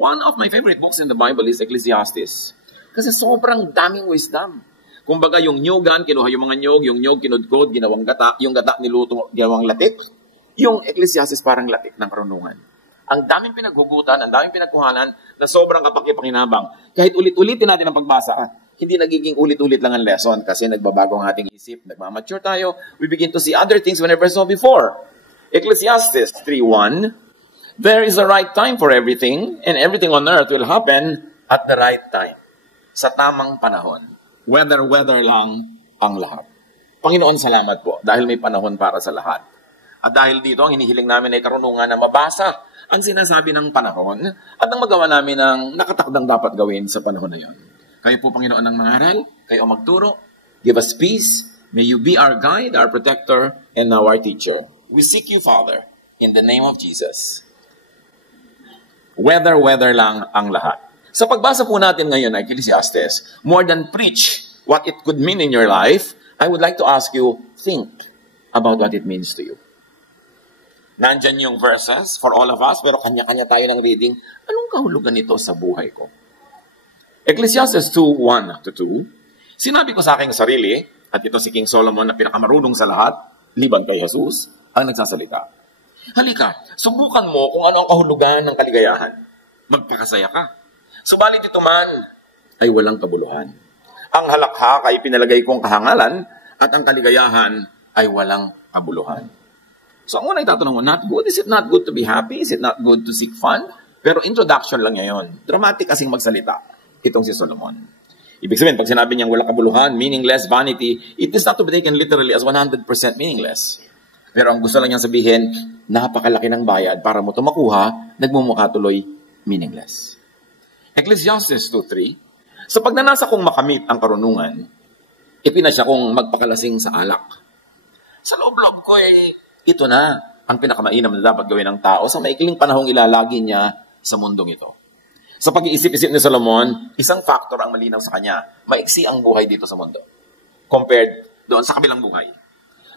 One of my favorite books in the Bible is Ecclesiastes. Kasi sobrang daming wisdom. Kumbaga yung nyugan, kinuha yung mga nyug kinudkod, ginawang gata, yung gata niluto, ginawang latik. Yung Ecclesiastes parang latik ng karunungan. Ang daming pinaghugutan, ang daming pinagkuhanan na sobrang kapaki-pakinabang. Kahit ulit-ulitin natin ang pagbasa, hindi nagiging ulit-ulit lang ang lesson kasi nagbabago ang ating isip, nagmamature tayo, we begin to see other things we never saw before. Ecclesiastes 3:1, there is a right time for everything, and everything on earth will happen at the right time. Sa tamang panahon. Weather lang ang lahat. Panginoon, salamat po dahil may panahon para sa lahat. At dahil dito, ang hinihiling namin ay karunungan na mabasa ang sinasabi ng panahon at ang magawa namin ng nakatakdang dapat gawin sa panahon na yon. Kayo po, Panginoon, ang mangaral, kayo ang magturo. Give us peace. May you be our guide, our protector, and now our teacher. We seek you, Father, in the name of Jesus. Weather lang ang lahat. Sa pagbasa po natin ngayon ng Ecclesiastes, more than preach what it could mean in your life, I would like to ask you, think about what it means to you. Nandyan yung verses for all of us, pero kanya-kanya tayo ng reading. Anong kahulugan nito sa buhay ko? Ecclesiastes 2:1-2, sinabi ko sa aking sarili, at ito si King Solomon na pinakamarunong sa lahat, liban kay Jesus, ang nagsasalita. Halika, subukan mo kung ano ang kahulugan ng kaligayahan. Magpakasaya ka. Subalit ito man ay walang kabuluhan. Ang halakhak ay pinalagay kong kahangalan at ang kaligayahan ay walang kabuluhan. So ang unang itatanong mo, not good? Is it not good to be happy? Is it not good to seek fun? Pero introduction lang niya yun. Dramatic kasing magsalita. Itong si Solomon. Ibig sabihin, pag sinabi niyang walang kabuluhan, meaningless, vanity, it is not to be taken literally as 100% meaningless. Pero ang gusto lang niyang sabihin, napakalaki ng bayad para mo ito makuha, nagmumukha tuloy meaningless. Ecclesiastes 2:3, sa pagnanasa kong makamit ang karunungan, ipinasya kong magpakalasing sa alak. Sa loob-loob ko ito na ang pinakamainam na dapat gawin ng tao sa maikling panahong ilalagi niya sa mundong ito. Sa pag-iisip-isip ni Solomon, isang factor ang malinaw sa kanya. Maiksi ang buhay dito sa mundo. Compared doon sa kabilang buhay.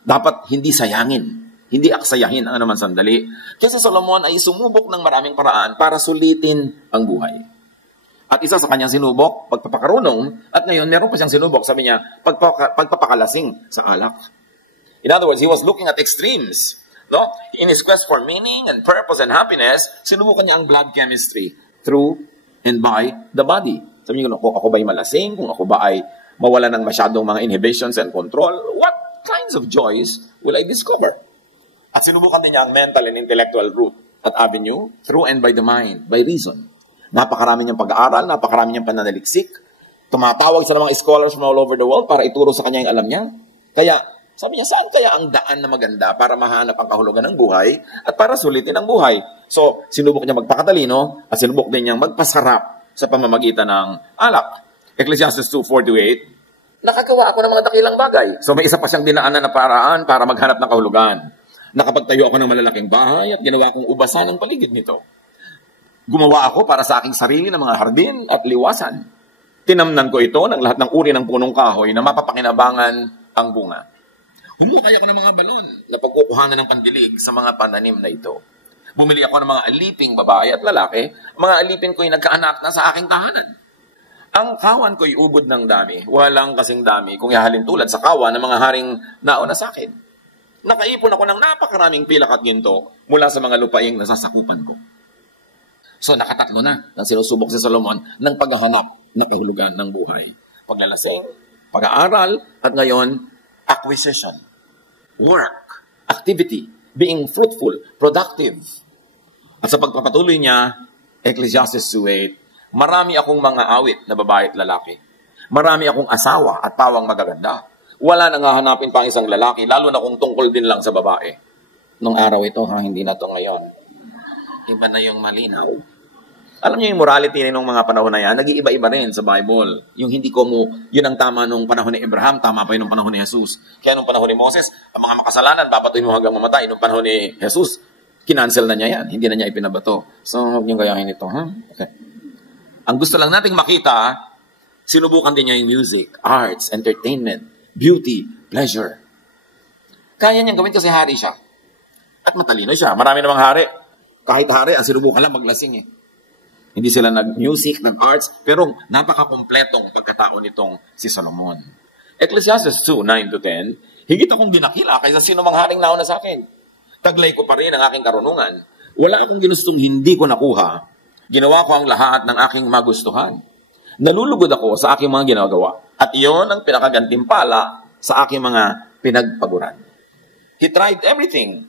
Dapat hindi sayangin, hindi aksayahin ang naman sandali. Kasi Solomon ay sumubok ng maraming paraan para sulitin ang buhay. At isa sa kanyang sinubok, pagpapakarunong, at ngayon meron pa siyang sinubok, sabi niya, pagpapakalasing sa alak. In other words, he was looking at extremes. No? In his quest for meaning and purpose and happiness, sinubukan niya ang blood chemistry through and by the body. Sabi niyo, kung ako ba ay malasing, kung ako ba ay mawala ng masyadong mga inhibitions and control, what kinds of joys will I discover? At sinubukan din niya ang mental and intellectual route at avenue through and by the mind, by reason. Napakarami niyang pag-aaral, napakarami niyang pananaliksik. Tumatawag sa mga scholars from all over the world para ituro sa kanya yung alam niya. Kaya, sabi niya, saan kaya ang daan na maganda para mahanap ang kahulugan ng buhay at para sulitin ang buhay? So, sinubok niya magpakatalino at sinubok din niyang magpasarap sa pamamagitan ng alak. Ecclesiastes 2:4-8, nakagawa ako ng mga dakilang bagay. So, may isa pa siyang dinaanan na paraan para maghanap ng kahulugan. Nakapagtayo ako ng malalaking bahay at ginawa kong ubasan ang paligid nito. Gumawa ako para sa aking sarili ng mga hardin at liwasan. Tinamnan ko ito ng lahat ng uri ng punong kahoy na mapapakinabangan ang bunga. Humukay ako ng mga balon na pagkukuhanan ng pandilig sa mga pananim na ito. Bumili ako ng mga aliping babae at lalaki. Mga alipin ko'y nagkaanak na sa aking tahanan. Ang kawan ko'y ubod ng dami. Walang kasing dami kung ihahalin tulad sa kawan ng mga haring nauna sa akin. Nakaipon ako ng napakaraming pilak at ginto mula sa mga lupaing nasasakupan ko. So nakatatlo na nang sinusubok si Solomon ng paghahanap na kahulugan ng buhay. Paglalasing, pag-aaral, at ngayon, acquisition, work, activity, being fruitful, productive. At sa pagpapatuloy niya, Ecclesiastes 2:8, marami akong mga awit na babae at lalaki. Marami akong asawa at pawang magaganda. Wala nang hahanapin pa isang lalaki, lalo na kung tungkol din lang sa babae. Nung araw ito, hindi na to ngayon. Iba na yung malinaw. Alam niyo yung morality ng mga panahon na yan, nag-iiba-iba rin sa Bible. Yung hindi ko mo, yun ang tama nung panahon ni Abraham, tama pa yun nung panahon ni Jesus. Kaya nung panahon ni Moses, ang mga makasalanan, babatuin mo hanggang mamatay. Nung panahon ni Jesus, kinancel na niya yan. Hindi na niya ipinabato. So, huwag niyong gayahin ito. Okay. Ang gusto lang nating makita, sinubukan din niya yung music, arts, entertainment, beauty, pleasure. Kaya niyang gawin kasi hari siya. At matalino siya. Marami namang hari. Kahit hari, ang sinubukan lang maglasing Hindi sila nag-music, nag-arts, pero napaka-kompletong pagkatao nitong si Solomon. Ecclesiastes 2, 9-10, higit akong dinakila kaysa sino mang haring nauna sa akin. Taglay ko pa rin ang aking karunungan. Wala akong ginustong hindi ko nakuha. Ginawa ko ang lahat ng aking magustuhan. Nalulugod ako sa aking mga ginagawa. At iyon ang pinakagantimpala sa aking mga pinagpaguran. He tried everything.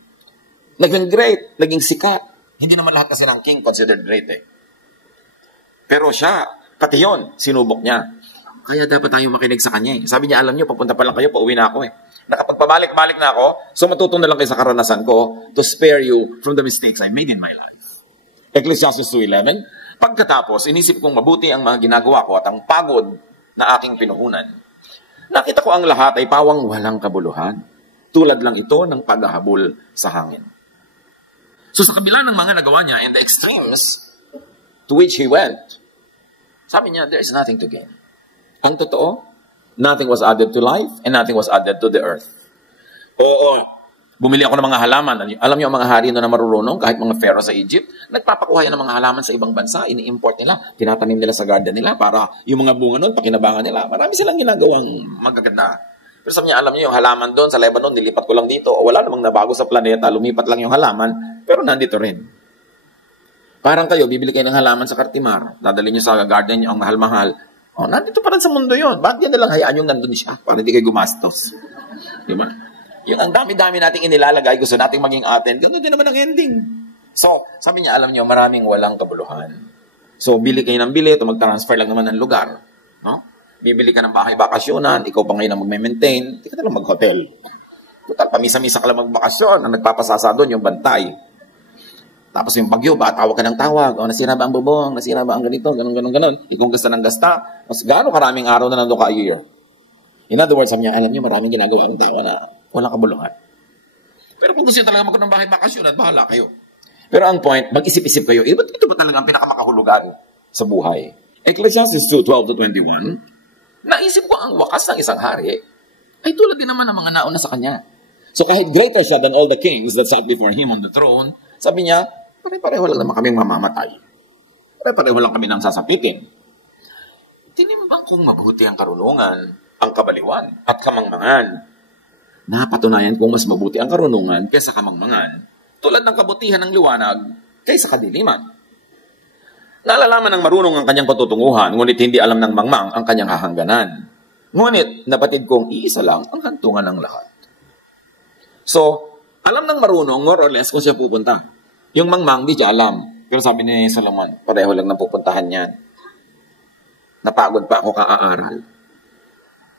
Naging great, naging sikat. Hindi naman lahat kasi ng king considered great eh. Pero siya, pati yun, sinubok niya. Kaya dapat tayong makinig sa kanya eh. Sabi niya, alam niyo, papunta pa lang kayo, pauwi na ako eh. Nakapagpabalik-balik na ako, so matutong na lang kayo sa karanasan ko to spare you from the mistakes I made in my life. Ecclesiastes 2:11, pagkatapos, inisip kong mabuti ang mga ginagawa ko at ang pagod na aking pinuhunan. Nakita ko ang lahat ay pawang walang kabuluhan. Tulad lang ito ng paghahabol sa hangin. So sa kabila ng mga nagawa niya and the extremes to which he went, sabi niya, there is nothing to gain. Ang totoo, nothing was added to life and nothing was added to the earth. Oo, bumili ako ng mga halaman. Alam niyo ang mga hari na marurunong, kahit mga pharaoh sa Egypt, nagpapakuha yan ng mga halaman sa ibang bansa, ini-import nila, tinatanim nila sa garden nila para yung mga bunga nun, pakinabangan nila. Marami silang ginagawang magaganda. Pero sabi niya, alam niyo yung halaman doon sa Lebanon, nilipat ko lang dito, o wala namang nabago sa planeta, lumipat lang yung halaman, pero nandito rin. Parang kayo, bibili kayo ng halaman sa Cartimar, dadali niyo sa garden niyo ang mahal-mahal, oh, nandito pa rin sa mundo yun. Bakit yan nalang hayaan yung nandun siya para hindi kayo gumastos? Di ba? Yung ang dami-dami nating inilalagay, gusto nating maging atin, ganoon din naman ang ending. So, sabi niya, alam niyo, maraming walang kabuluhan. So, bili kayo ng bili, ito mag-transfer lang naman ng lugar. No? Bibili ka ng bahay bakasyonan, ikaw pa ngayon ang mag-maintain, hindi ka na lang mag-hotel. Total, pamisa-misa ka lang mag-bakasyon, ang nagpapasasa doon, yung bantay. Tapos yung bagyo ba, tawag ka ng tawag, o nasira ba ang bubong, nasira ba ang ganito, ganon. Ikaw gasta ng gasta, mas gaano karaming araw na nandun ka a year. In other words, sabi niya, alam niyo, maraming ginagawa ng tao na walang kabuluhan. Pero kung gusto niyo talaga magkaroon ng bahay bakasyon, at bahala kayo. Pero ang point, mag-isip-isip kayo, ito ba talaga ang pinakamakahulugan sa buhay? Ecclesiastes 2:12-21, naisip ko ang wakas ng isang hari, ay tulad din naman ng mga nauna sa kanya. So kahit greater siya than all the kings that sat before him on the throne, sabi niya, pare-pareho lang naman kaming mamamatay. Pare-pareho lang kami nang sasapitin. Tinimbang kong mabuti ang karunungan, ang kabaliwan, at kamangmangan. Napatunayan kong mas mabuti ang karunungan kaysa kamangmangan, tulad ng kabutihan ng liwanag kaysa kadiliman. Nalalaman ng marunong ang kanyang patutunguhan, ngunit hindi alam ng mangmang ang kanyang hahangganan. Ngunit napatid kong iisa lang ang hantungan ng lahat. So, alam ng marunong, more or less, kung siya pupunta. Yung mangmang, di siya alam. Pero sabi ni Solomon, pareho lang nang pupuntahan yan. Napagod pa ako kaaral.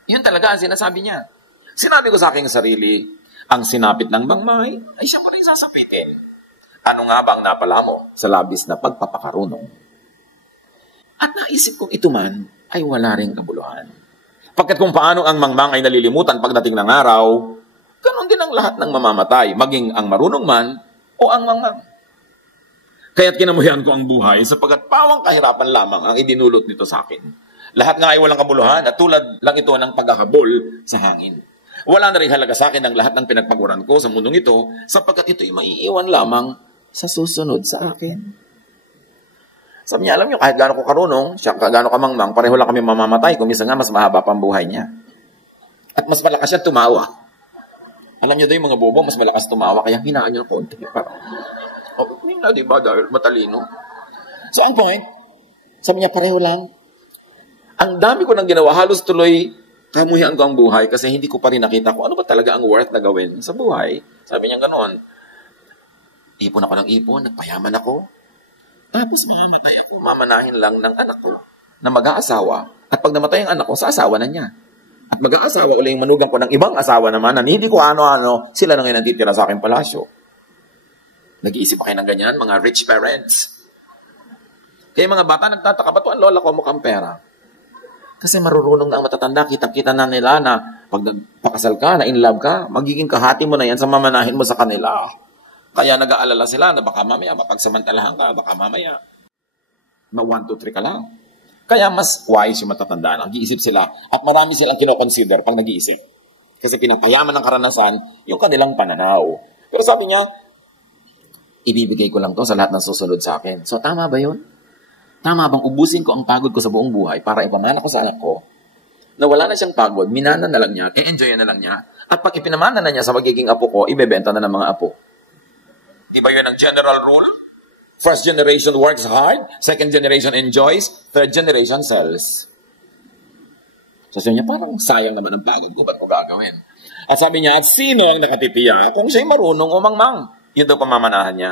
Yun talaga ang sinasabi niya. Sinabi ko sa aking sarili, ang sinapit ng mangmay, ay siya ko rin sasapitin. Ano nga ba ang napala mo sa labis na pagpapakarunong? At naisip kong ito man ay wala rin kabuluhan. Pagkat kung paano ang mangmang ay nalilimutan pagdating ng araw, ganon din ang lahat ng mamamatay, maging ang marunong man o ang mangmang. Kaya't kinamuhian ko ang buhay sapagkat pawang kahirapan lamang ang idinulot nito sa akin. Lahat nga ay walang kabuluhan at tulad lang ito ng paghahabol sa hangin. Wala na rin halaga sa akin ang lahat ng pinagpaguran ko sa mundong ito sapagkat ito'y maiiwan lamang sa susunod sa akin. Sabi niya, alam niyo, kahit gaano ko karunong, siya gaano ka mangmang, pareho lang kami mamamatay, kung minsan nga mas mahaba pa ang buhay niya. At mas malakas siya tumawa. Alam niyo daw yung mga bobo, mas malakas tumawa, kaya hinaan niyo ng konti. Hindi na, diba? Dahil matalino. So, ang point, sabi niya, pareho lang. Ang dami ko nang ginawa, halos tuloy kamuhian ko ang buhay kasi hindi ko pa rin nakita kung ano ba talaga ang worth na gawin sa buhay. Sabi niya ganoon. Ipon ako ng ipon, nagpayaman ako. Tapos mamamatay ako, mamanahin lang ng anak ko na mag-aasawa. At pag namatay ang anak ko, sa asawa na niya. At mag-aasawa ulit yung manugang ko ng ibang asawa naman na hindi ko ano-ano, sila na ngayon nanditira sa aking palasyo. Nag-iisip pa kayo ng ganyan, mga rich parents. Kaya mga bata, nagtataka ba ito ang lola ko mukhang pera? Kasi marurunong na ang matatanda, kitang-kita na nila na pag nagpakasal ka, na in love ka, magiging kahati mo na yan sa mamanahin mo sa kanila. Kaya nag-aalala sila na baka mamaya, mapagsamantalahan ka, baka mamaya, 1, 2, 3 ka lang. Kaya mas wise yung matatanda. Nag-iisip sila at marami silang kinoconsider pag nag-iisip. Kasi pinapayaman ng karanasan yung kanilang pananaw. Pero sabi niya, ibibigay ko lang to sa lahat ng susunod sa akin. So tama ba yun? Tama bang ubusin ko ang pagod ko sa buong buhay para ipamana ko sa anak ko na wala na siyang pagod, minana na lang niya, i-enjoy na lang niya, at pag ipinamana na niya sa magiging apo ko, ibebenta na ng mga apo. Di ba yun ang general rule? First generation works hard, second generation enjoys, third generation sells. So sabi niya, parang sayang naman ang pagod ko, ba't ko gagawin? At sabi niya, at sino ang nakatitiya kung siya'y marunong umangmang? Yun daw pamamanahan niya.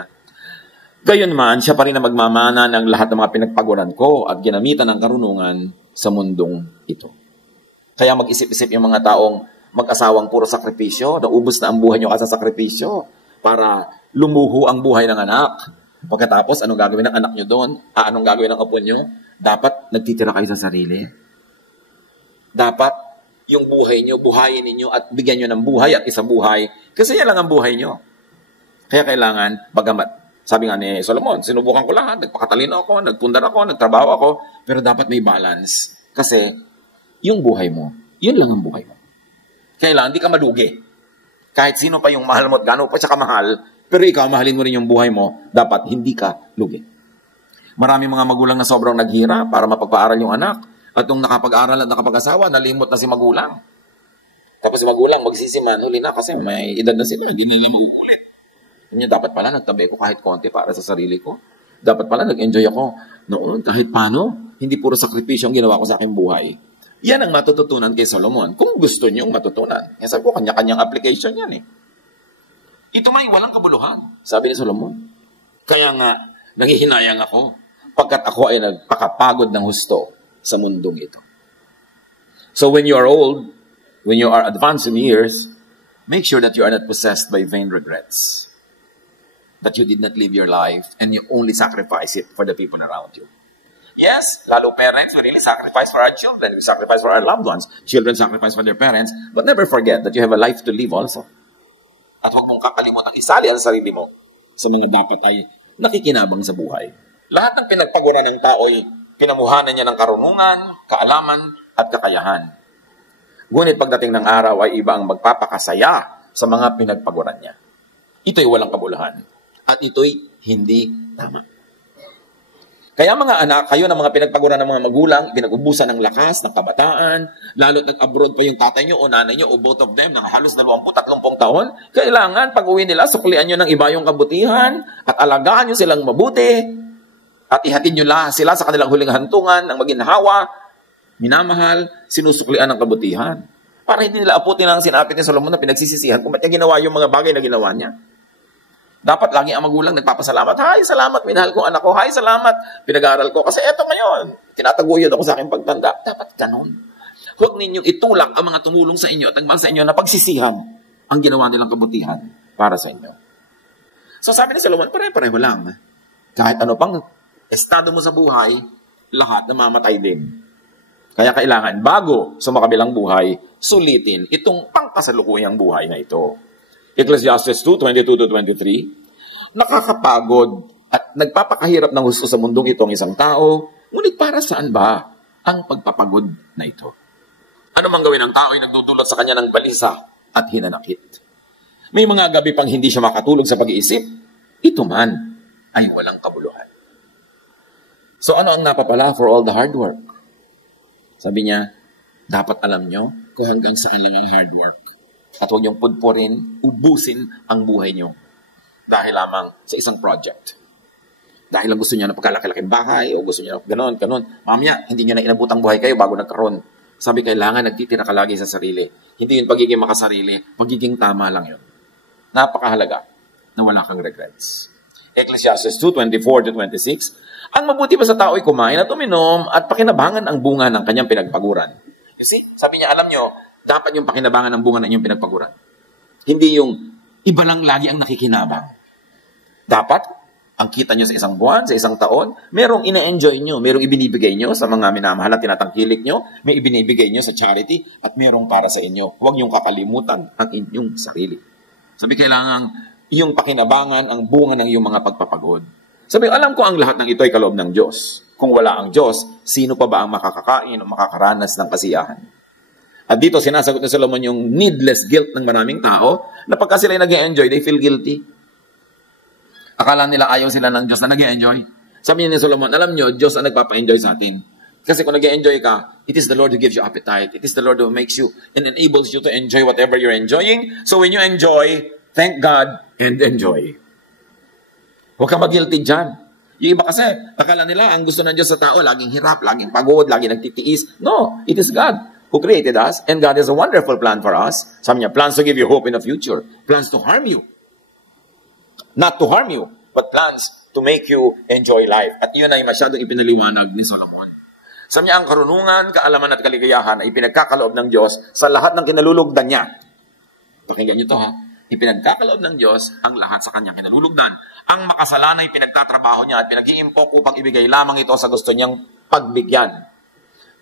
Gayunman, siya pa rin na magmamana ng lahat ng mga pinagpaguran ko at ginamitan ng karunungan sa mundong ito. Kaya mag-isip-isip yung mga taong mag-asawang puro sakripisyo, naubos na ang buhay nyo kasi sa sakripisyo para lumuho ang buhay ng anak. Pagkatapos, anong gagawin ng anak nyo doon? Anong gagawin ng apo nyo? Dapat nagtitira kayo sa sarili. Dapat yung buhay nyo, buhayin ninyo at bigyan nyo ng buhay at isabuhay. Kasi yan lang ang buhay nyo. Kaya kailangan, bagamat, sabi nga ni Solomon, sinubukan ko lahat, nagpakatalino ako, nagpundar ako, nagtrabaho ako, pero dapat may balance. Kasi, yung buhay mo, yun lang ang buhay mo. Kailangan, hindi ka malugi. Kahit sino pa yung mahal mo at gano'n pa siya kamahal, pero ikaw, mahalin mo rin yung buhay mo, dapat hindi ka lugi. Marami mga magulang na sobrang naghira para mapagpaaral yung anak, at nung nakapag-aral at nakapag-asawa, nalimot na si magulang. Tapos si magulang, magsisiman, huli na kasi may edad na sila, hindi nila mauulit. Kanya, dapat pala nagtabi ko kahit konti para sa sarili ko. Dapat pala nag-enjoy ako noon kahit paano. Hindi puro sakripisyo ang ginawa ko sa aking buhay. Yan ang matututunan kay Solomon. Kung gusto niyong matutunan. Yan sabi ko, kanya-kanyang application yan eh. Ito may walang kabuluhan, sabi ni Solomon. Kaya nga, nanghihinayang ako pagkat ako ay nagpakapagod ng husto sa mundong ito. So when you are old, when you are advanced in years, make sure that you are not possessed by vain regrets. That you did not live your life and you only sacrifice it for the people around you. Yes, lalo parents, we really sacrifice for our children. We sacrifice for our loved ones. Children sacrifice for their parents. But never forget that you have a life to live also. At huwag mong kakalimutan isali ang sarili mo sa mga dapat ay nakikinabang sa buhay. Lahat ng pinagpaguran ng tao ay pinamuhanan niya ng karunungan, kaalaman, at kakayahan. Ngunit pagdating ng araw ay iba ang magpapakasaya sa mga pinagpaguran niya. Ito'y walang kabuluhan. At ito'y hindi tama. Kaya mga anak, kayo ng mga pinagpaguran ng mga magulang, pinag-ubusan ng lakas, ng kabataan, lalo't nag-abroad pa yung tatay nyo o nanay nyo o both of them ng halos 20-30 taon, kailangan pag-uwi nila, suklian nyo ng iba yung kabutihan at alagaan nyo silang mabuti at ihatid nyo sila sa kanilang huling hantungan ng maginhawa, minamahal, sinusuklian ng kabutihan. Para hindi nila aputin ang sinapit ni Solomon na pinagsisisihan kung ba't niya ginawa yung mga bagay na ginawa niya. Dapat lagi ang magulang nagpapasalamat. Hay, salamat, minahal ko anak ko. Hay, salamat, pinag-aaral ko. Kasi eto ngayon, tinataguyod ako sa aking pagtanda. Dapat ganun. Huwag ninyong itulak ang mga tumulong sa inyo at nagbang sa inyo na pagsisihan ang ginawa nilang kabutihan para sa inyo. So sabi ni Solomon, pare-pareho lang. Kahit ano pang estado mo sa buhay, lahat namamatay din. Kaya kailangan, bago sa makabilang buhay, sulitin itong pangkasalukuyang buhay na ito. Ecclesiastes 2:22-23, nakakapagod at nagpapakahirap ng husto sa mundong itong isang tao, ngunit para saan ba ang pagpapagod na ito? Ano mang gawin ng tao ay nagdudulot sa kanya ng balisa at hinanakit. May mga gabi pang hindi siya makatulog sa pag-iisip, ito man ay walang kabuluhan. So ano ang napapala for all the hard work? Sabi niya, dapat alam nyo kung hanggang saan lang ang hard work. At huwag niyong pudpurin, ubusin ang buhay niyo dahil lamang sa isang project. Dahil lang gusto niya na pagkalaki-laking bahay o gusto niya na ganon. Mamaya, hindi niyo na inabutang buhay kayo bago nagkaroon. Sabi, kailangan nagtitira ka lagi sa sarili. Hindi yun pagiging makasarili, pagiging tama lang yun. Napakahalaga na wala kang regrets. Ecclesiastes 2:24-26, ang mabuti pa sa tao ay kumain at uminom at pakinabangan ang bunga ng kanyang pinagpaguran. You see, sabi niya, alam niyo, dapat yung pakinabangan ng bunga ng inyong pinagpaguran. Hindi yung iba lang lagi ang nakikinabang. Dapat, ang kita nyo sa isang buwan, sa isang taon, merong ina-enjoy nyo, merong ibinibigay nyo sa mga minamahal at tinatangkilik nyo, may ibinibigay nyo sa charity, at merong para sa inyo. Huwag nyong kakalimutan ang inyong sarili. Sabi, kailangan yung pakinabangan ang bunga ng iyong mga pagpapagod. Sabi, alam ko ang lahat ng ito ay kaloob ng Diyos. Kung wala ang Diyos, sino pa ba ang makakakain o makakaranas ng kasiyahan? At dito, sinasagot ni Solomon yung needless guilt ng maraming tao na pagka sila nag-enjoy, they feel guilty. Akala nila ayaw sila ng Diyos na nag-enjoy. Sabi niya ni Solomon, alam nyo, Diyos ang nagpapa-enjoy sa atin. Kasi kung nag-enjoy ka, it is the Lord who gives you appetite. It is the Lord who makes you and enables you to enjoy whatever you're enjoying. So when you enjoy, thank God and enjoy. Huwag kang mag-guilty dyan. Yung iba kasi, akala nila, ang gusto ng Diyos sa tao, laging hirap, laging pagod, laging nagtitiis. No, it is God who created us, and God has a wonderful plan for us. Sabi niya, plans to give you hope in the future. Plans to harm you. Not to harm you, but plans to make you enjoy life. At yun ay masyadong ipinaliwanag ni Solomon. Sabi niya, ang karunungan, kaalaman at kaligayahan ay pinagkakaloob ng Diyos sa lahat ng kinalulugdan niya. Pakinggan niyo to ha. Ipinagkakaloob ng Diyos ang lahat sa kanyang kinalulugdan. Ang makasalan ay pinagtatrabaho niya at pinag-iimpok upang ibigay lamang ito sa gusto niyang pagbigyan.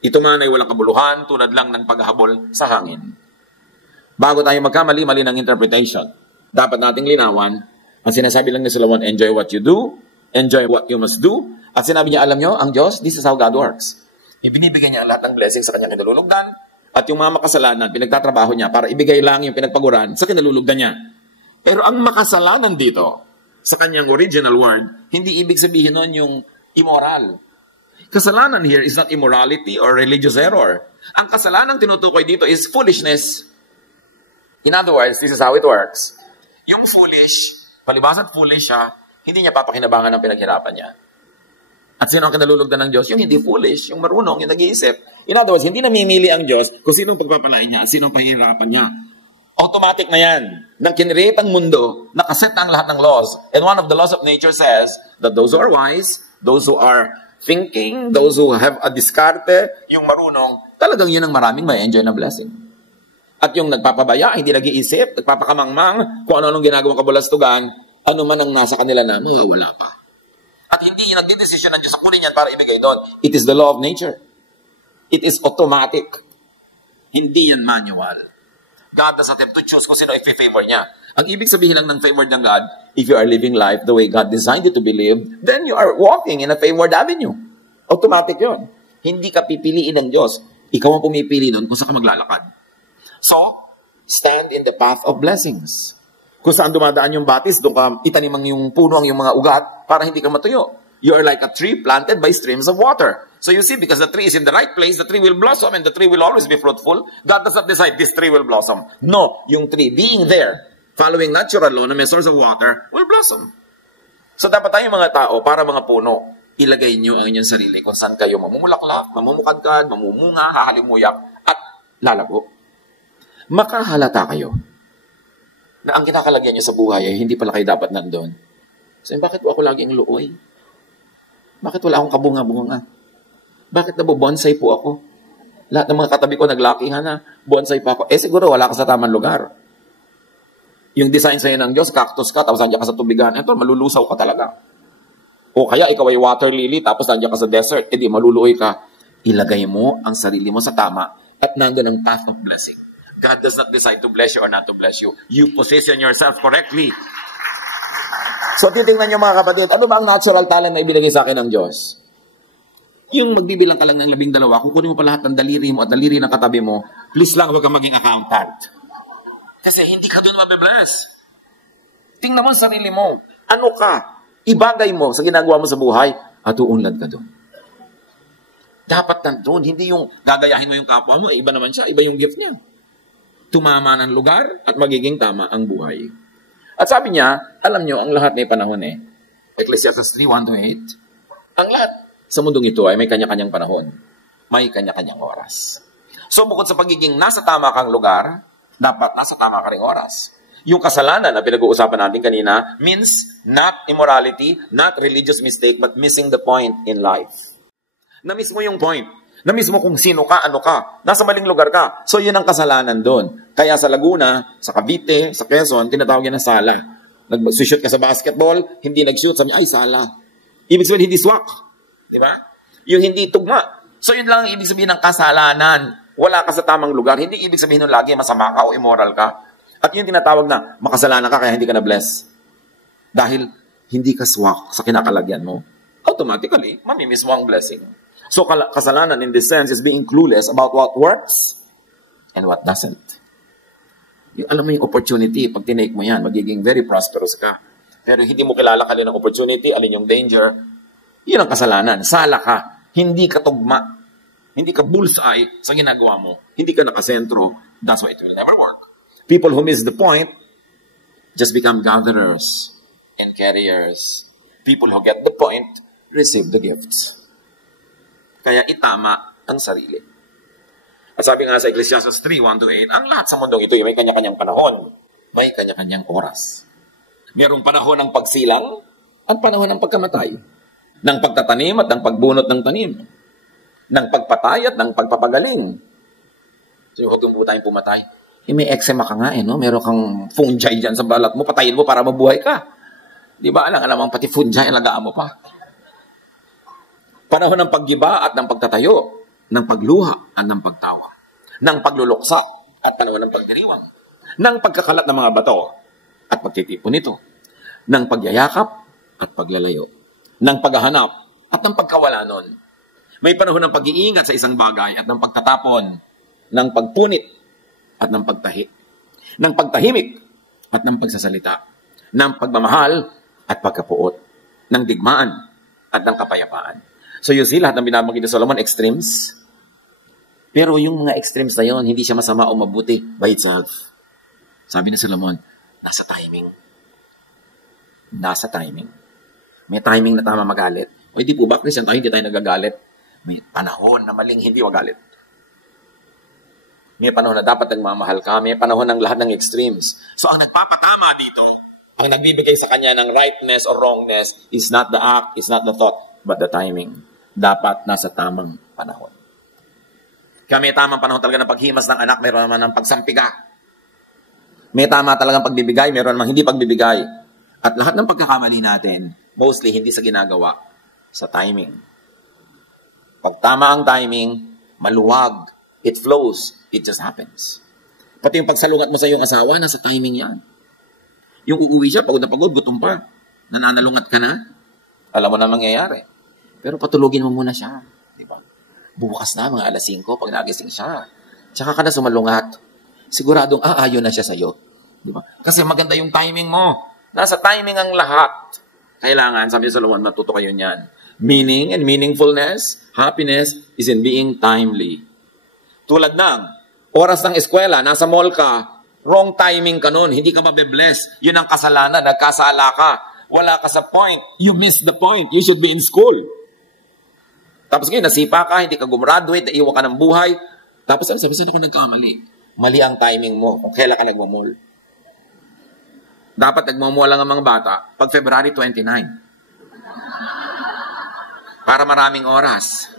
Ito man ay walang kabuluhan, tulad lang ng paghahabol sa hangin. Bago tayo magkamali-mali ng interpretation, dapat nating linawan, ang sinasabi lang ni Solomon, enjoy what you do, enjoy what you must do, at sinabi niya, alam nyo, ang Diyos, this is how God works. Ibinibigay niya lahat ng blessings sa kanyang kinalulugdan, at yung mga makasalanan, pinagtatrabaho niya para ibigay lang yung pinagpaguran sa kinalulugdan niya. Pero ang makasalanan dito, sa kanyang original word, hindi ibig sabihin nun yung immoral. Kasalanan here is not immorality or religious error. Ang kasalanan tinutukoy dito is foolishness. In other words, this is how it works. Yung foolish, palibasan foolish siya, hindi niya papakinabangan ng pinaghirapan niya. At sino ang kinalulugdan ng Diyos? Yung hindi foolish, yung marunong, yung nag-iisip. In other words, hindi namimili ang Diyos kung sinong pagpapalain niya at sinong pahihirapan niya. Automatic na yan. Nang kinreate ang mundo, nakaset na ang lahat ng laws. And one of the laws of nature says that those who are wise, those who are thinking, those who have a diskarte, yung marunong, talagang yun ang maraming may enjoy na blessing. At yung nagpapabaya, hindi nag-iisip, nagpapakamangmang, kung ano-anong ginagawang kabulastugan, ano man ang nasa kanila na, wala pa. At hindi yung nagdidesisyon ng Diyos sa kunin yan para ibigay doon. It is the law of nature. It is automatic. Hindi yan manual. God does not have to choose kung sino i-favor niya. Ang ibig sabihin lang ng favor ng God, if you are living life the way God designed it to be lived, then you are walking in a favored avenue. Automatic yun. Hindi ka pipiliin ng Diyos. Ikaw ang pumipili doon kung saan ka maglalakad. So, stand in the path of blessings. Kung saan dumadaan yung batis, doon ka itanimang yung puno ang yung mga ugat para hindi ka matuyo. You are like a tree planted by streams of water. So you see, because the tree is in the right place, the tree will blossom and the tree will always be fruitful. God does not decide this tree will blossom. No, yung tree being there, following natural law na may source of water, will blossom. So dapat tayong mga tao, para mga puno, ilagay nyo ang inyong sarili kung saan kayo mamumulaklak, mamumukadkad, mamumunga, hahalimuyak, at lalago. Makahalata kayo na ang kinakalagyan nyo sa buhay ay hindi pala kayo dapat nandun. So, bakit po ako laging luoy? Bakit wala akong kabunga-bunga? Bakit nabobonsai po ako? Lahat ng mga katabi ko naglakihan na, bonsai pa ako. Siguro wala ka sa tamang lugar. Yung design sa'yo ng Diyos, cactus ka, tapos nandiyan ka sa tubigan, ito, malulusaw ka talaga. O kaya ikaw ay water lily, tapos nandiyan ka sa desert, edi maluluoy ka. Ilagay mo ang sarili mo sa tama at nandun ang path of blessing. God does not decide to bless you or not to bless you. You position yourself correctly. So, titingnan nyo mga kapatid, ano ba ang natural talent na ibinigay sa akin ng Diyos? Yung magbibilang ka lang ng 12, kukunin mo pa lahat ng daliri mo at daliri ng katabi mo, please lang huwag kang maging accountant. Kasi hindi ka doon mabibless. Tingnan mo ang sarili mo. Ano ka? Ibagay mo sa ginagawa mo sa buhay at uunlad ka doon. Dapat nandun, hindi yung gagayahin mo yung kapwa mo, iba naman siya, iba yung gift niya. Tumama ng lugar at magiging tama ang buhay. At sabi niya, alam niyo, ang lahat may panahon eh. Ecclesiastes 3:1-8, ang lahat sa mundong ito ay may kanya-kanyang panahon. May kanya-kanyang oras. So bukod sa pagiging nasa tama kang lugar, dapat nasa tama ka ring oras. Yung kasalanan na pinag-uusapan natin kanina means not immorality, not religious mistake, but missing the point in life. Na-miss mo yung point. Na-miss mo kung sino ka, ano ka. Nasa maling lugar ka. So yun ang kasalanan doon. Kaya sa Laguna, sa Cavite, sa Quezon, tinatawag yan na sala. Nag-shoot ka sa basketball, hindi nag-shoot, sabi niya, ay sala. Ibig sabihin, hindi swak. Di ba? Yung hindi tugma. So yun lang ang ibig sabihin ng kasalanan. Wala ka sa tamang lugar. Hindi ibig sabihin nun lagi masama ka o immoral ka. At yun tinatawag na makasalanan ka kaya hindi ka na-bless. Dahil hindi ka swak sa kinakalagyan mo. Automatically, mamimiss mo ang blessing. So kasalanan in this sense is being clueless about what works and what doesn't. Yung, alam mo yung opportunity, pag tinake mo yan, magiging very prosperous ka. Pero hindi mo kilala kalin ang opportunity, alin yung danger, Yun ang kasalanan. Sala ka. Hindi ka tugma. Hindi ka bullseye sa ginagawa mo. Hindi ka nakasentro. That's why it will never work. People who miss the point just become gatherers and carriers. People who get the point receive the gifts. Kaya itama ang sarili. At sabi nga sa Ecclesiastes 3:1-8, ang lahat sa mundong ito ay may kanya-kanyang panahon. May kanya-kanyang oras. Mayroong panahon ng pagsilang at panahon ng pagkamatay. Ng pagtatanim at ng pagbunot ng tanim. Ng pagpatay at ng pagpapagaling. So, huwag po tayong pumatay. May eczema ka nga no? Meron kang fungi dyan sa balat mo, patayin mo para mabuhay ka. Di ba? Alam pati fungi, alagaan mo pa. Panahon ng paggiba at ng pagtatayo. Ng pagluha at ng pagtawa. Ng pagluluksa at panahon ng pagdiriwang. Ng pagkakalat ng mga bato at pagtitipon nito. Ng pagyayakap at paglalayo. Ng paghahanap at ng pagkawala nun. May panahon ng pag-iingat sa isang bagay at ng pagtatapon. Ng pagpunit at ng pagtahi. Ng pagtahimik at ng pagsasalita. Ng pagmamahal at pagkapuot. Ng digmaan at ng kapayapaan. So you see, lahat ng binabanggit ni Solomon, extremes. Pero yung mga extremes na yun, hindi siya masama o mabuti by itself. Sabi ni Solomon, nasa timing. Nasa timing. May timing na tama magalit. O hindi po ba, Christian tayo, hindi tayo nagagalit. May panahon na maling hindi magalit. May panahon na dapat nagmamahal ka. May panahon ng lahat ng extremes. So ang nagpapatama dito, ang nagbibigay sa kanya ng rightness or wrongness is not the act, is not the thought, but the timing. Dapat nasa tamang panahon. Kaya may tamang panahon talaga ng paghimas ng anak, mayroon naman ng pagsampiga. May tama talagang pagbibigay, mayroon naman hindi pagbibigay. At lahat ng pagkakamali natin, mostly hindi sa ginagawa, sa timing. Pag tama ang timing, maluwag, it flows, it just happens. Pati yung pagsalungat mo sa iyong asawa, nasa timing yan. Yung uuwi siya, pagod na pagod, gutom pa. Nananalungat ka na, alam mo na mangyayari. Pero patulugin mo muna siya. Diba? Bukas na, mga alas 5, pag nagising siya. Tsaka ka na sumalungat. Siguradong aayon na siya sa'yo. Diba? Kasi maganda yung timing mo. Nasa timing ang lahat. Kailangan, sabi ni Solomon, matuto kayo niyan. Meaning and meaningfulness, happiness is in being timely. Tulad ng, oras ng eskwela, nasa mall ka, wrong timing ka nun, hindi ka mabe-bless. Yun ang kasalanan, nagkasala ka. Wala ka sa point. You missed the point. You should be in school. Tapos ngayon, nasipa ka, hindi ka gumraduate, naiwan ka ng buhay. Tapos sabi, saan ako nagkamali? Mali ang timing mo kung kailan ka nagmamall. Dapat nagmamall lang ang mga bata pag February 29. Para maraming oras.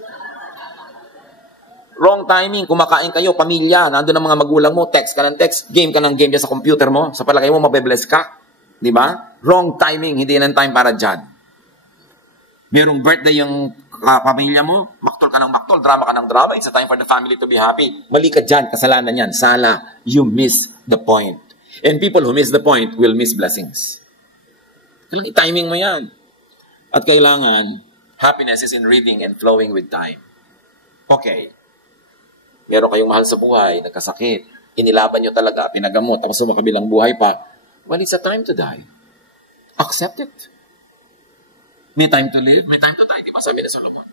Wrong timing, kumakain kayo, pamilya, nandun ang mga magulang mo, text ka ng text, game ka ng game sa computer mo, sa palagay mo, mabe-bless ka. Di ba? Wrong timing, hindi yan ang time para dyan. Merong birthday yung pamilya mo, maktol ka ng maktol, drama ka ng drama, it's a time for the family to be happy. Mali ka dyan, kasalanan yan, sala, you miss the point. And people who miss the point will miss blessings. Kailangan i-timing mo yan. At kailangan, happiness is in reading and flowing with time. Okay. Meron kayong mahal sa buhay, nagkasakit, inilaban nyo talaga, pinagamot, tapos sumakabilang buhay pa. Well, it's a time to die. Accept it. May time to live, may time to die. Di ba sabi ni Solomon?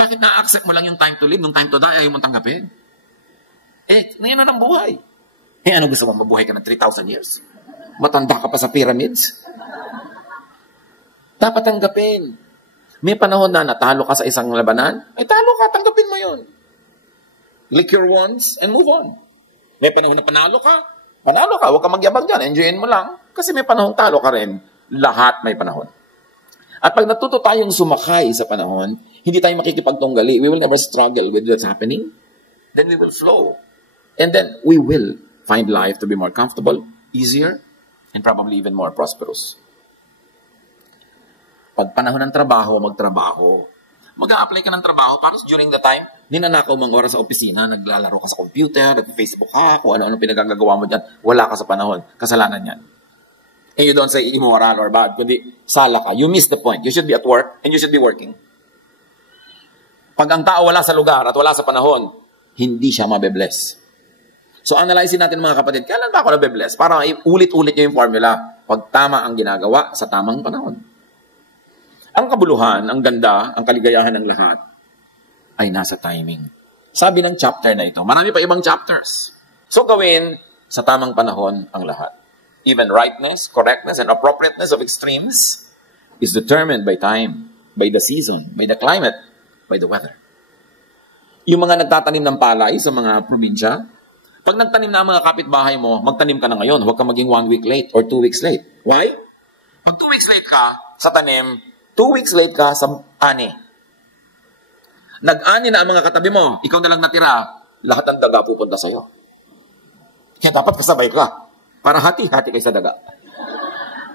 Bakit na-accept mo lang yung time to live, yung time to die, ayaw mong tanggapin? Ngayon na ng buhay. Ano gusto mo, mabuhay ka ng 3,000 years? Matanda ka pa sa pyramids? Dapat tanggapin. May panahon na natalo ka sa isang labanan, talo ka, tanggapin mo yun. Lick your wounds and move on. May panahon na panalo ka, huwag ka magyabang dyan, enjoyin mo lang. Kasi may panahon talo ka rin. Lahat may panahon. At pag natuto tayong sumakay sa panahon, hindi tayo makikipagtunggali. We will never struggle with what's happening. Then we will flow. And then we will find life to be more comfortable, easier, and probably even more prosperous. Pag panahon ng trabaho, magtrabaho. Mag-a-apply ka ng trabaho para during the time, ninanakaw mong oras sa opisina, naglalaro ka sa computer, nag-Facebook ka, kung ano-ano pinagagagawa mo dyan, wala ka sa panahon. Kasalanan yan. And you don't say immoral or bad, kundi sala ka. You miss the point. You should be at work and you should be working. Pag ang tao wala sa lugar at wala sa panahon, hindi siya mabe-bless. So analyzein natin mga kapatid, kailan ba ako nabe-bless? Para ulit-ulit nyo yung formula. Pag tama ang ginagawa sa tamang panahon. Ang kabuluhan, ang ganda, ang kaligayahan ng lahat ay nasa timing. Sabi ng chapter na ito, marami pa ibang chapters. So gawin sa tamang panahon ang lahat. Even rightness, correctness, and appropriateness of extremes is determined by time, by the season, by the climate, by the weather. Yung mga nagtatanim ng palay sa mga probinsya, pag nagtanim na ang mga kapitbahay mo, magtanim ka na ngayon. Huwag kang maging 1 week late or 2 weeks late. Why? Pag 2 weeks late ka sa tanim, 2 weeks late ka sa ani. Nag-ani na ang mga katabi mo, ikaw na lang natira, lahat ng daga pupunta sa'yo. Kaya dapat kasabay ka. Para hati-hati kayo sa daga.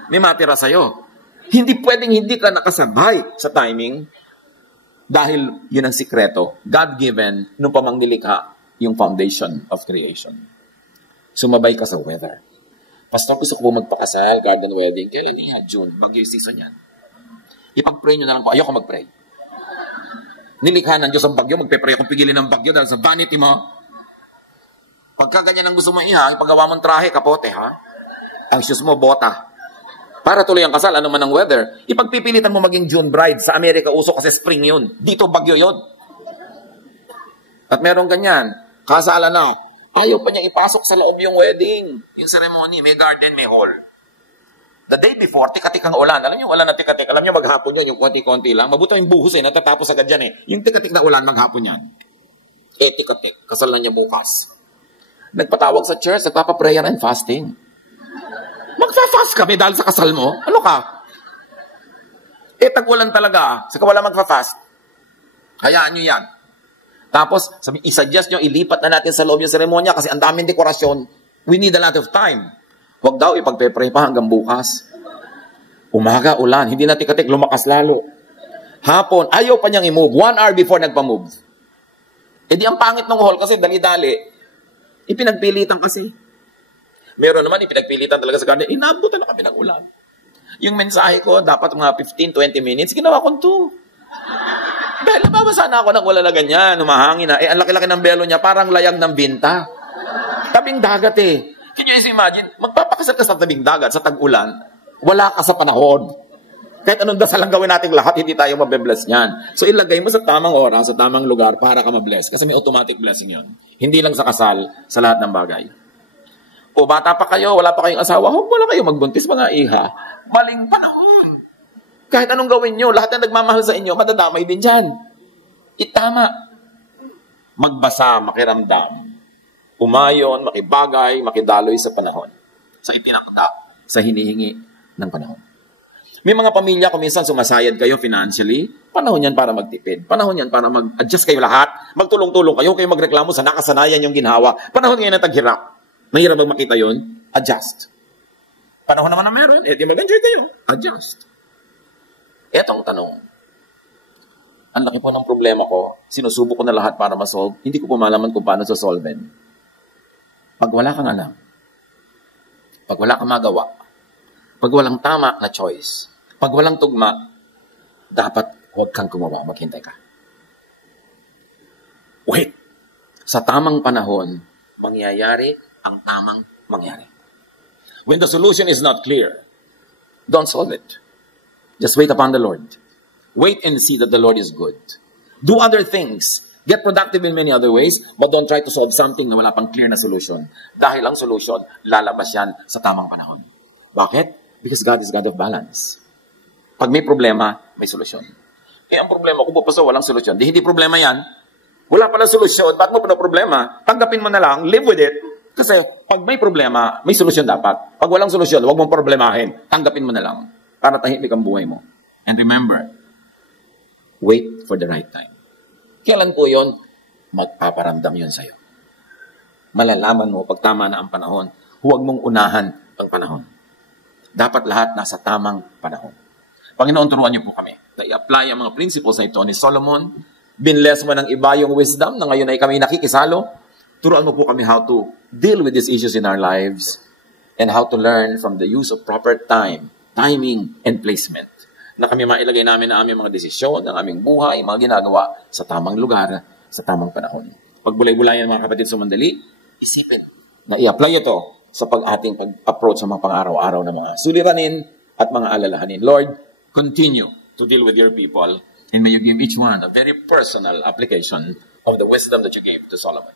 May matira sa'yo. Hindi pwedeng hindi ka nakasabay sa timing dahil yun ang sikreto. God-given nung pamang nilikha yung foundation of creation. Sumabay ka sa weather. Pastor, gusto ko magpakasal, garden wedding. Kailan niya? June. Bagyo season yan. Ipag-pray nyo na lang po. Ayoko mag-pray. Nilikha ng Diyos ang bagyo, magpe-pray akong pigilin ng bagyo dahil sa vanity mo. Pagka ganyan ang gusto mo ipagawa mong trahe, kapote, ha? Ang shoes mo, bota. Para tuloy ang kasal, ano man ang weather, ipagpipilitan mo maging June bride. Sa Amerika, uso kasi spring yun. Dito, bagyo yun. At meron ganyan, kasalan na, ayaw pa niya ipasok sa loob yung wedding, yung ceremony, may garden, may hall. The day before, tikatik ang ulan. Alam niyo, ulan na tikatik. Alam niyo, maghapon yun, yung konti-konti lang. Mabuto yung buhos natatapos agad yan Yung tikatik na ulan, maghapon yan. Tikatik. Kasal na niya bukas. Nagpatawag sa church, nagpapa-prayer and fasting. Magfa-fast kami dahil sa kasal mo? Ano ka? Tag-ulan talaga. Saka wala magfa-fast. Hayaan niyo yan. Tapos, i-suggest nyo, ilipat na natin sa loob yung seremonya kasi ang daming dekorasyon. We need a lot of time. Huwag daw ipagpe-pray pa hanggang bukas. Umaga, ulan. Hindi na tikatik, lumakas lalo. Hapon, ayaw pa niyang i-move. 1 hour before nagpa-move. Di ang pangit ng hall kasi dali-dali. Ipinagpilitan kasi. Meron naman, ipinagpilitan talaga sa garden. Inabutan na kami ng ulan. Yung mensahe ko, dapat mga 15-20 minutes, ginawa ko 2. Dahil nababasa na ako ng wala na ganyan, humahangin na. Ang laki-laki ng belo niya, parang layag ng binta. Tabing dagat Can you imagine? Magpapakasal ka sa tabing dagat, sa tag-ulan, wala ka sa panahon. Kahit anong dasal lang gawin natin lahat, hindi tayo mabe-bless niyan. So ilagay mo sa tamang oras, sa tamang lugar para ka mabless. Kasi may automatic blessing yon. Hindi lang sa kasal, sa lahat ng bagay. O bata pa kayo, wala pa kayong asawa, huwag wala kayo magbuntis mga iha. Maling panahon. Kahit anong gawin nyo, lahat na nagmamahal sa inyo, madadamay din dyan. Itama. Magbasa, makiramdam. Umayon, makibagay, makidaloy sa panahon. Sa itinakda, sa hinihingi ng panahon. May mga pamilya kung minsan sumasayad kayo financially, panahon yan para magtipid. Panahon yan para mag-adjust kayo lahat. Magtulong-tulong kayo, kayo magreklamo sa nakasanayan yung ginhawa. Panahon ngayon na taghirap. Mahirap ba makita yun? Adjust. Panahon naman na meron, di mag-enjoy kayo. Adjust. Etong tanong. Ang laki po ng problema ko. Sinusubok ko na lahat para ma-solve. Hindi ko po malaman kung paano sa-solven. Pag wala kang alam, pag wala kang magawa, pag walang tama na choice, pag walang tugma, dapat huwag kang gumawa, maghintay ka. Wait! Sa tamang panahon, mangyayari ang tamang mangyari. When the solution is not clear, don't solve it. Just wait upon the Lord. Wait and see that the Lord is good. Do other things. Get productive in many other ways, but don't try to solve something na wala pang clear na solution. Dahil ang solution, lalabas yan sa tamang panahon. Bakit? Because God is God of balance. Pag may problema, may solusyon. Ang problema, kung pupaso, walang solusyon. Di hindi problema yan. Wala pala solusyon. Ba't mo pa na problema? Tanggapin mo na lang, live with it. Kasi pag may problema, may solusyon dapat. Pag walang solusyon, huwag mong problemahin. Tanggapin mo na lang. Para tahimik ang buhay mo. And remember, wait for the right time. Kailan po yun? Magpaparamdam yun sa'yo. Malalaman mo pag tama na ang panahon. Huwag mong unahan ang panahon. Dapat lahat nasa tamang panahon. Panginoon, turuan niyo po kami na i-apply ang mga principles na ito ni Solomon. Binless mo ng iba yung wisdom na ngayon ay kami nakikisalo. Turuan mo po kami how to deal with these issues in our lives and how to learn from the use of proper time, timing, and placement. Na kami mailagay namin na aming mga desisyon, ng aming buhay, mga ginagawa sa tamang lugar, sa tamang panahon. Pag bulay-bulayan mga kapatid sumandali, isipin na i-apply ito sa pag-approach sa mga pang-araw-araw na mga suliranin at mga alalahanin. Lord, continue to deal with your people, and may you give each one a very personal application of the wisdom that you gave to Solomon.